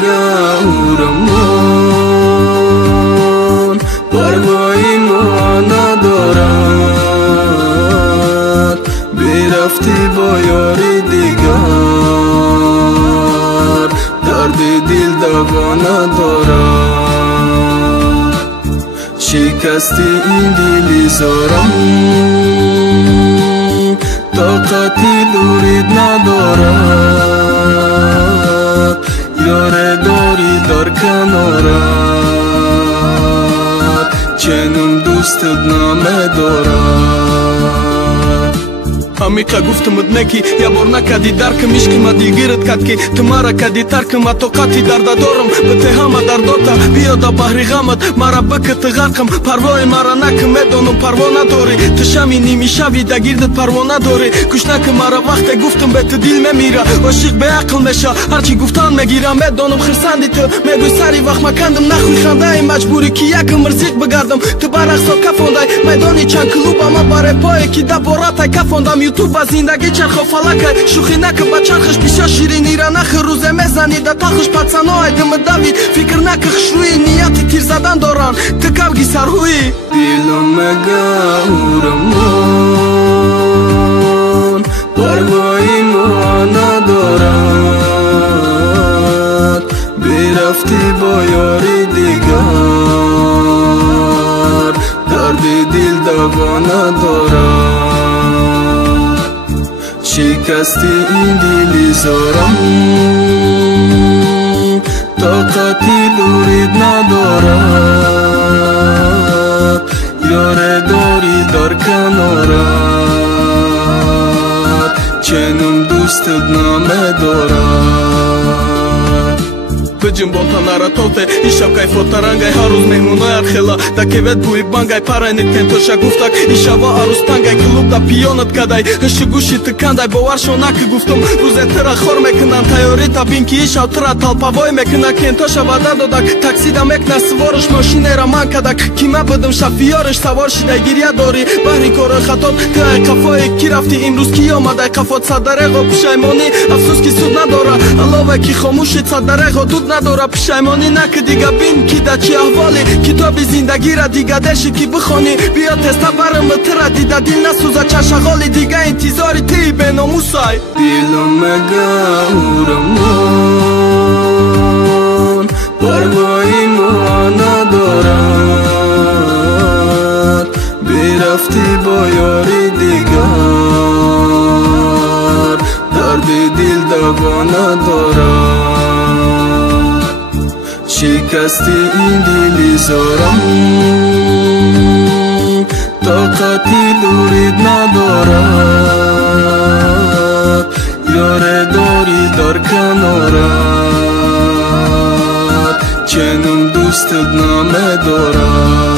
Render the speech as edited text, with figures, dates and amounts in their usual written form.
مگهورمون پروایی ما ندارد برفتی با یاری دیگر درد دل دوا ندارد شکستی این دلی زارم طاقتی دورید ندارد یاره داری در کنارت چنون دوستت نامه دارد Amica گفتمت نکی یا بار نکدی درکم عشقم دیگرت کد که تو مرا کدی ترکم طاقتی درد دارم به تهام درداتا بیا دا بحر غمت مرا بکت غرقم پروای مرا نکم میدونم پروا نداری تو شمی نیمی شوی دگیردت پروا نداری کش نکم مرا وقت گفتم به تو دل میمیره عاشق به عقل میشه هرچی گفتن میگیرم میدونم خرسندی تو میگوی سری وقت مکندم نخوی خنده مجبوری که یک مرزیق بگردم تو برقصا کفاندای میدانی چند کلوب اما برای پای که دبارت کفاندم یوتیوب و زندگی چرخ و فلک شوخی نکه با چرخش پیشا شیرینی را نخ روزه میزنی دا تاخش پتسانای دم دوید فکر نکه خشروی نیتی تیر زدن دارن تکوگی سرهوی دلم مگهورمون پروایی ما ندارد برفتی با یاری دیگر درد دل دوا ندارد شکستی این دلی زارم طاقتی دورید ندارد یاره داری در کنارت چنون دوستت نامه دارد بجیم بانتا ناراتوته ایشاب کیفوت ترانگای هر روز مهمونای ارخلا دا کیوت بوی بانگای پارانیت کنتوشا گفتک ایشابا عروستانگای کلوب دا پیونت کدای هشو گوشی تکندای باور شو نکی گفتم روزه ترا خور میکنن تیاری تا بینکی ایشاب ترا تالپاوای میکنن کنتوشا ودا دادک تاکسی دا میکنن سوارش ماشینه را من کدک کیما بدم شفیارش سوار شده گیریه داری بحری کار خطاب تای قفای کی رفتی امروز کی آمده قفات صدره و پشیمانی افسوس کی سود نداره علاوه کی خاموشی صدره و دود نداره پشیمانی نکه دیگه بین کی دا چی احوالی کتاب زندگی را دیگه دشی کی بخونی بیا تستا برم تر دیده دل نسوزه چشغالی دیگه انتظاری تی به ناموسای دلم مگهورمون پروایی ما ندارد برفتی با یاری دیگر درد دل دوا ندارد شکستی این دلی زارم طاقتی دورید ندارد یاره داری در کنارت چنون دوستت نامه دارد